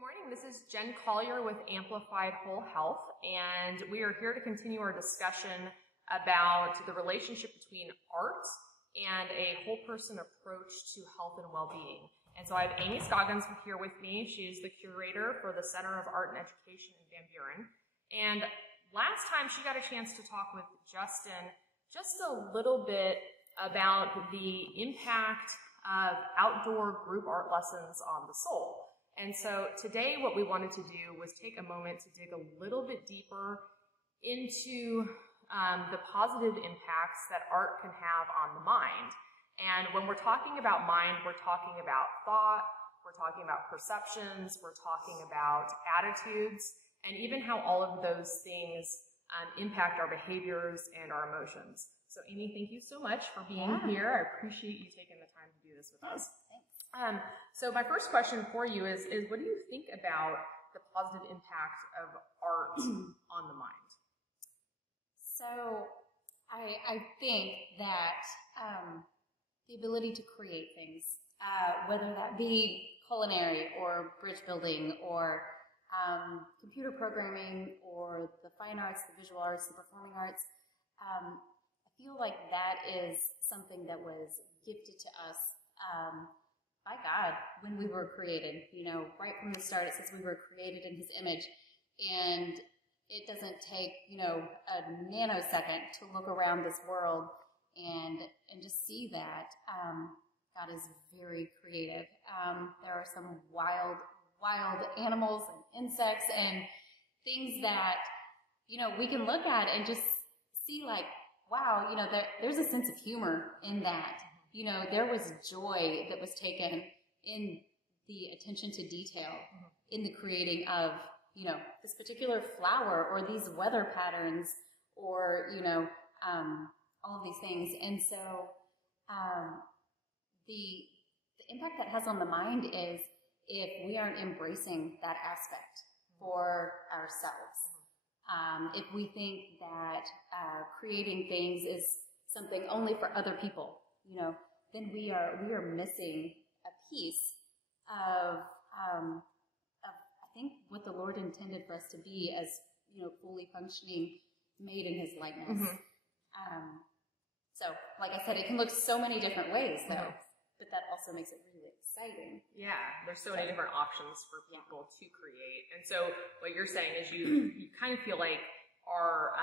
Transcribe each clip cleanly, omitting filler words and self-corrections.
Morning. This is Jen Collier with Amplified Whole Health, and we are here to continue our discussion about the relationship between art and a whole person approach to health and well-being. And so I have Amy Scoggins here with me. She's the curator for the Center of Art and Education in Buren. And last time she got a chance to talk with Justin just a little bit about the impact of outdoor group art lessons on the soul. And so today what we wanted to do was take a moment to dig a little bit deeper into the positive impacts that art can have on the mind. And when we're talking about mind, we're talking about thought, we're talking about perceptions, we're talking about attitudes, and even how all of those things impact our behaviors and our emotions. So Amy, thank you so much for being here. I appreciate you taking the time to do this with us. So my first question for you is what do you think about the positive impact of art on the mind? So I think that the ability to create things, whether that be culinary or bridge building or computer programming or the fine arts, the visual arts, the performing arts, I feel like that is something that was gifted to us by God when we were created. You know, right from the start it says we were created in His image, and it doesn't take, you know, a nanosecond to look around this world and just see that God is very creative. There are some wild animals and insects and things that, you know, we can look at and just see like, wow, you know, there's a sense of humor in that. You know, there was joy that was taken in the attention to detail, in the creating of, you know, this particular flower or these weather patterns or, you know, all of these things. And so the impact that has on the mind is if we aren't embracing that aspect for ourselves. If we think that creating things is something only for other people, you know, then we are missing a piece of I think what the Lord intended for us to be as, you know, fully functioning, made in His likeness. So, like I said, it can look so many different ways, though, but that also makes it really exciting. Yeah, there's so many different options for people to create. And so what you're saying is you kind of feel like our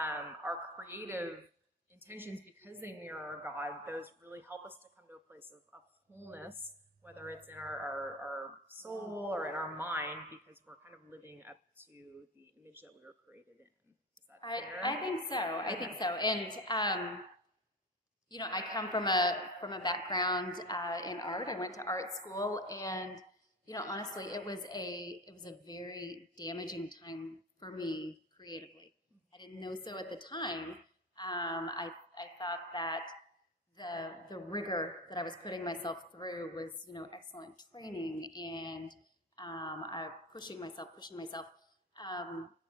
creative intentions, because they mirror God, those really help us to come to a place of wholeness, whether it's in our soul or in our mind, because we're kind of living up to the image that we were created in. Is that fair? I think so. I think so. And you know, I come from a background in art. I went to art school, and you know, honestly, it was a very damaging time for me creatively. I didn't know so at the time. I thought that the rigor that I was putting myself through was, you know, excellent training, and I pushing myself.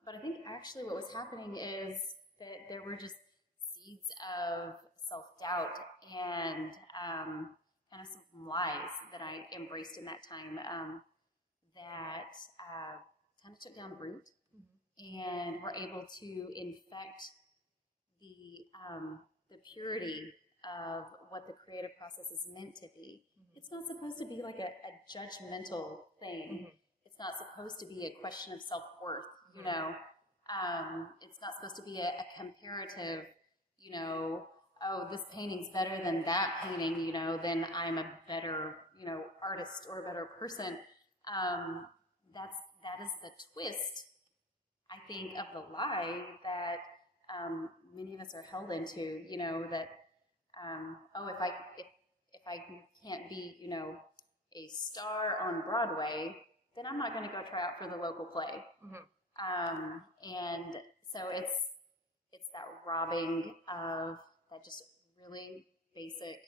But I think actually what was happening is that there were just seeds of self-doubt and kind of some lies that I embraced in that time that kind of took down root and were able to infect the purity of what the creative process is meant to be. It's not supposed to be like a judgmental thing. It's not supposed to be a question of self-worth, you know. It's not supposed to be a comparative, you know, oh, this painting's better than that painting, you know, then I'm a better, you know, artist or a better person. That is the twist, I think, of the lie that many of us are held into, you know, that oh, if I can't be, you know, a star on Broadway, then I'm not going to go try out for the local play. And so it's that robbing of that just really basic,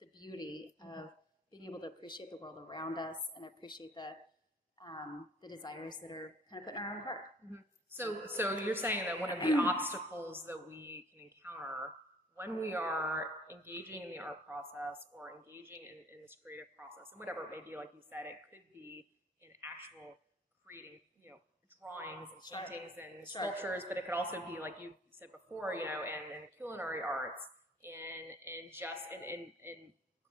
the beauty of being able to appreciate the world around us and appreciate the desires that are kind of put in our own heart. So you're saying that one of the obstacles that we can encounter when we are engaging in the art process or engaging in this creative process, and whatever it may be, like you said, it could be an actual creating, drawings and Sure. paintings and Sure. sculptures, but it could also be, like you said before, and culinary arts, and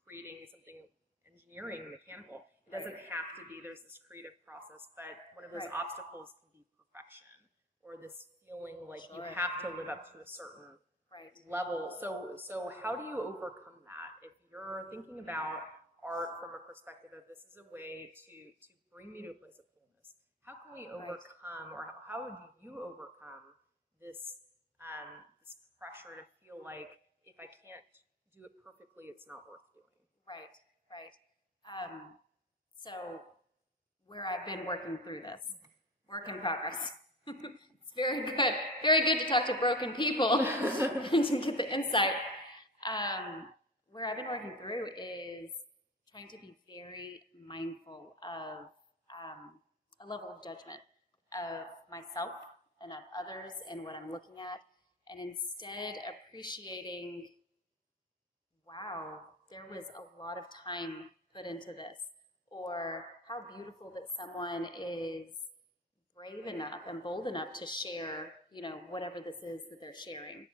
creating something engineering, mechanical. It doesn't have to be, there's this creative process, but one of those Right. obstacles can be perfection, or this feeling like you Sure. have to live up to a certain Right. level. So how do you overcome that? If you're thinking about art from a perspective of this is a way to bring me to a place of wholeness, how can we overcome, or how would you overcome this this pressure to feel like if I can't do it perfectly, it's not worth doing? Right. So where I've been working through this, work in progress. It's very good to talk to broken people and to get the insight. Where I've been working through is trying to be very mindful of a level of judgment of myself and of others and what I'm looking at, and instead appreciating, wow, there was a lot of time put into this, or how beautiful that someone is brave enough and bold enough to share, whatever this is that they're sharing,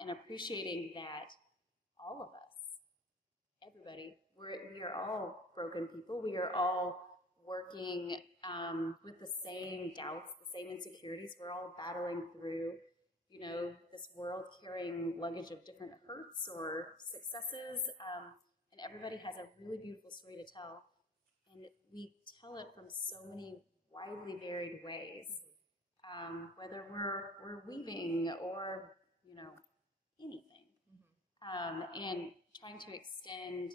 and appreciating that all of us, everybody, we are all broken people. We are all working with the same doubts, the same insecurities. We're all battling through, this world, carrying luggage of different hurts or successes, and everybody has a really beautiful story to tell, and we tell it from so many widely varied ways, whether we're weaving or anything, and trying to extend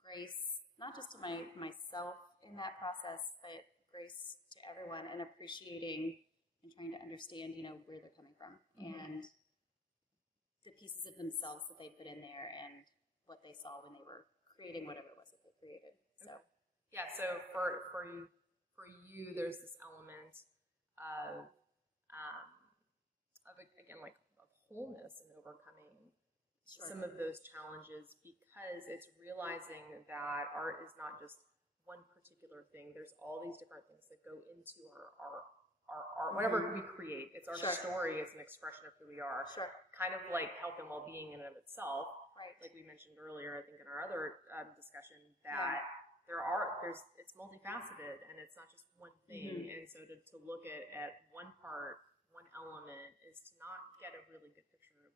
grace not just to myself in that process, but grace to everyone, and appreciating and trying to understand where they're coming from, and the pieces of themselves that they put in there, and what they saw when they were creating whatever it was that they created. So yeah, so for you, there's this element of again, like, of wholeness and overcoming some of those challenges, because it's realizing that art is not just one particular thing. There's all these different things that go into our art, whatever we create. It's our story. It's an expression of who we are. Kind of like health and well-being in and of itself. Right. Like we mentioned earlier, I think in our other discussion, that it's multifaceted, and it's not just one thing. And so to look at one part, one element, is to not get a really good picture of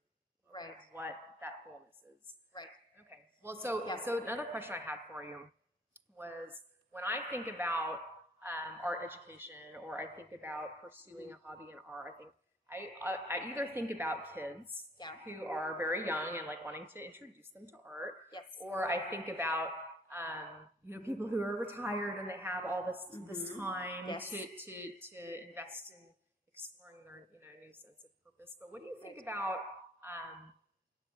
what that wholeness is. Right. Okay. Well, so another question I had for you was, when I think about art education, or I think about pursuing a hobby in art, I either think about kids who are very young and like wanting to introduce them to art, or I think about people who are retired and they have all this time to invest in exploring their new sense of purpose. But what do you think about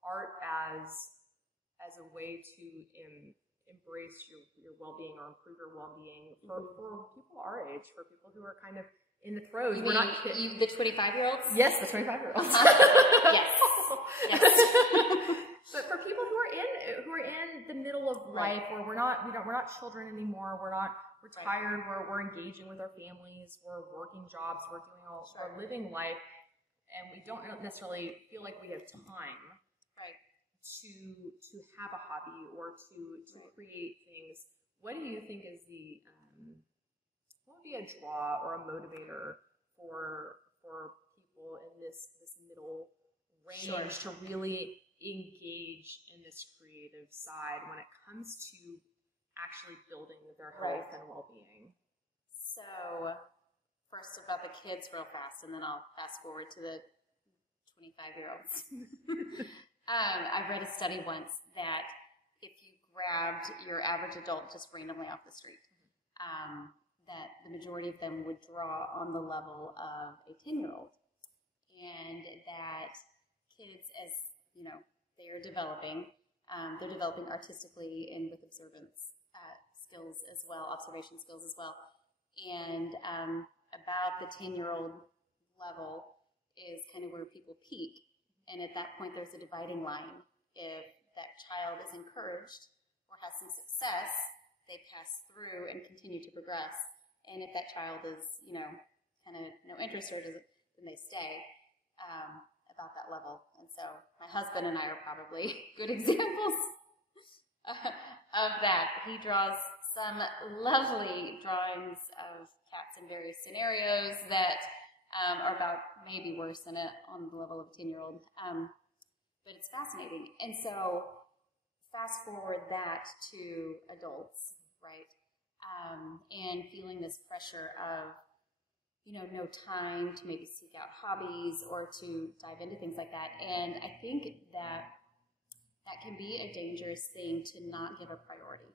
art as a way to embrace your well-being, or improve your well-being for people our age, for people who are kind of in the throes? We're not the 25-year-olds? Yes, the 25-year-olds. Yes. But for people who are in the middle of life, where we're not children anymore, we're not retired, we're engaging with our families, we're working jobs, we're doing we're living life, and we don't necessarily feel like we have time to have a hobby or to create things. What do you think is what would be a draw or a motivator for people in this middle range to really engage in this creative side when it comes to actually building their health and well-being? So first, about the kids real fast, and then I'll fast forward to the 25-year-olds. I read a study once that if you grabbed your average adult just randomly off the street, that the majority of them would draw on the level of a 10-year-old, and that kids, as they are developing, they're developing artistically and with observance skills as well, observation skills as well, and about the 10-year-old level is kind of where people peak. And at that point, there's a dividing line. If that child is encouraged or has some success, they pass through and continue to progress. And if that child is, kind of no interest or doesn't, then they stay about that level. And so my husband and I are probably good examples of that. He draws some lovely drawings of cats in various scenarios that are about maybe worse than on the level of a 10-year-old. But it's fascinating. And so fast forward that to adults, right? And feeling this pressure of, no time to maybe seek out hobbies or to dive into things like that. And I think that can be a dangerous thing to not give a priority.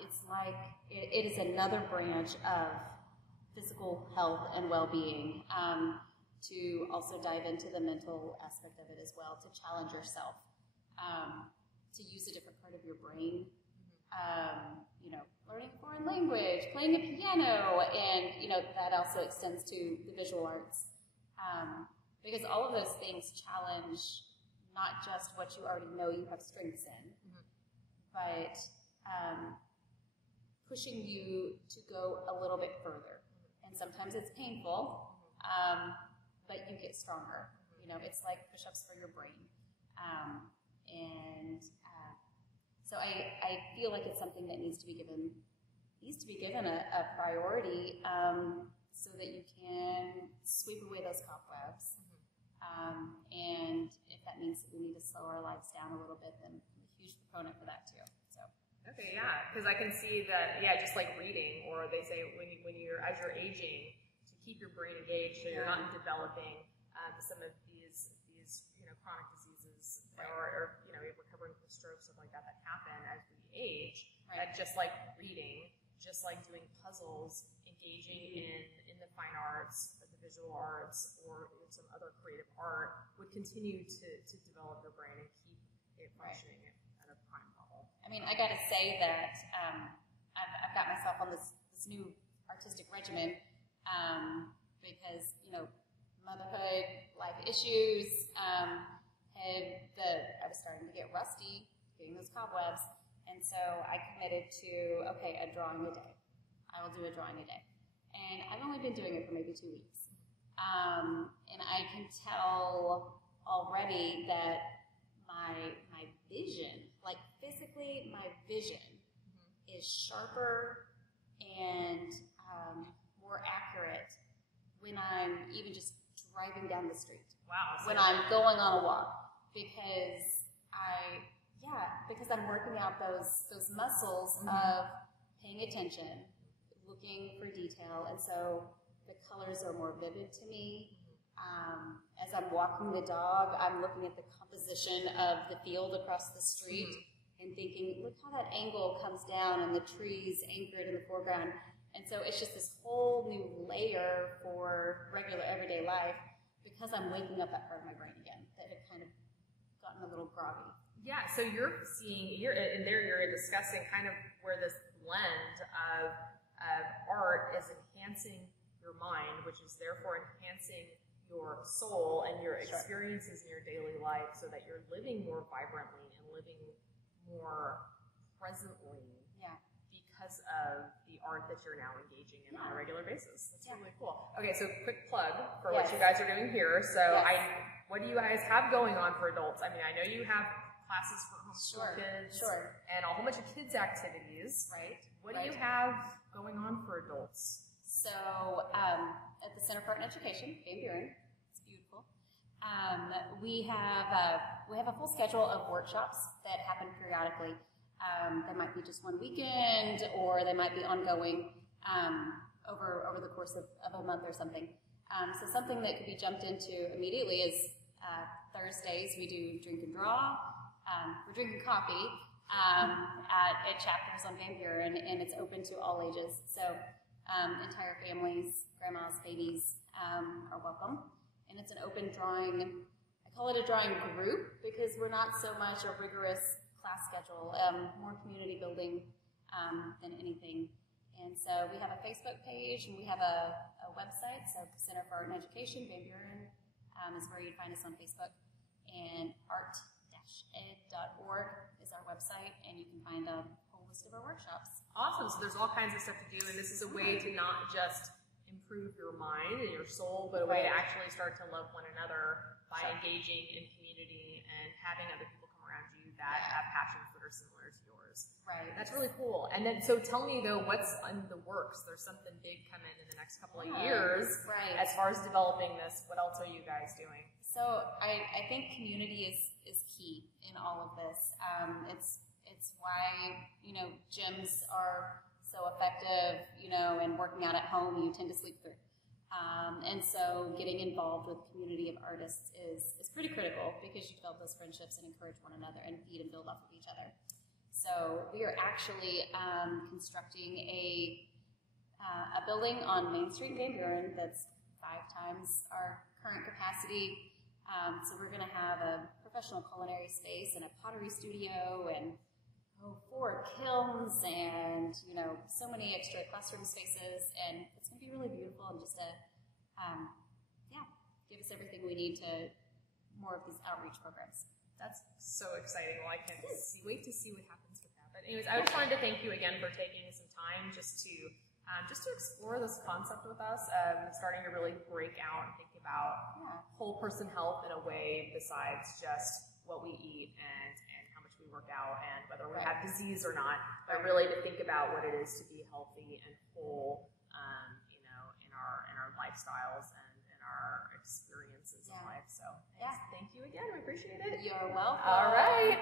It's like it is another branch of physical health and well-being, to also dive into the mental aspect of it as well, to challenge yourself, to use a different part of your brain, learning a foreign language, playing a piano, and, that also extends to the visual arts, because all of those things challenge not just what you already know you have strengths in, but pushing you to go a little bit further. And sometimes it's painful, but you get stronger. It's like push-ups for your brain. So I feel like it's something that needs to be given a priority, so that you can sweep away those cobwebs. And if that means that we need to slow our lives down a little bit, then I'm a huge proponent for that too. So. Okay, yeah, because I can see that, just like reading, or they say when you're as you're aging, to keep your brain engaged, so you're not developing some of these chronic diseases, or recovering from strokes, stuff like that happen as we age. Right. That just like reading, just like doing puzzles, engaging in the fine arts, or the visual arts, or some other creative art would continue to develop your brain and keep it functioning at a prime level. I mean, I got to say that I've got myself on this new artistic regimen, because motherhood, life issues, I was starting to get rusty, getting those cobwebs, and so I committed to a drawing a day. I will do a drawing a day, and I've only been doing it for maybe 2 weeks, and I can tell already that my vision, like physically, my vision is sharper and more accurate when I'm even just driving down the street. Wow. When I'm going on a walk, because I'm working out those muscles of paying attention, looking for detail, and so the colors are more vivid to me. As I'm walking the dog, I'm looking at the composition of the field across the street and thinking, look how that angle comes down and the trees anchored in the foreground. And so it's just this whole new layer for regular everyday life, because I'm waking up that part of my brain again that had kind of gotten a little groggy. Yeah, so you're discussing kind of where this blend of art is enhancing your mind, which is therefore enhancing your soul and your experiences in your daily life, so that you're living more vibrantly and living more presently because of the art that you're now engaging in on a regular basis. That's really cool. Okay, so quick plug for what you guys are doing here. So what do you guys have going on for adults? I mean, I know you have classes for homeschool kids and a whole bunch of kids activities. Right. What do you have going on for adults? So at the Center for Art and Education in Buren, it's beautiful. We have a full schedule of workshops that happen periodically. They might be just one weekend, or they might be ongoing over the course of a month or something. So something that could be jumped into immediately is Thursdays we do drink and draw. We're drinking coffee at Chapters on Van Buren, and it's open to all ages. So entire families, grandmas, babies are welcome. And it's an open drawing. I call it a drawing group because we're not so much a rigorous class schedule, more community building than anything. And so we have a Facebook page, and we have a website. So Center for Art and Education, Van Buren, is where you'd find us on Facebook. And art-ed.org is our website, and you can find a whole most of our workshops. Awesome. So there's all kinds of stuff to do, and this is a way to not just improve your mind and your soul, but a way to actually start to love one another by engaging in community and having other people come around you that have passions that are similar to yours. Right. That's really cool. And then, so tell me though, what's in the works? There's something big coming in the next couple of years. Right. As far as developing this, what else are you guys doing? So I think community is key in all of this. It's why, gyms are so effective, and working out at home, you tend to sleep through. And so getting involved with a community of artists is pretty critical because you develop those friendships and encourage one another and feed and build off of each other. So we are actually constructing a building on Main Street in Buren that's 5 times our current capacity. So we're going to have a professional culinary space and a pottery studio and 4 kilns and, so many extra classroom spaces, and it's going to be really beautiful and just give us everything we need to more of these outreach programs. That's so exciting. Well, I can't wait to see what happens with that. But anyways, I just wanted to thank you again for taking some time just to explore this concept with us, starting to really break out and think about whole person health in a way besides just what we eat and how much we work out and whether we have disease or not, but really to think about what it is to be healthy and whole, in our lifestyles and in our experiences in life. So thank you again. We appreciate it. You're welcome. All right.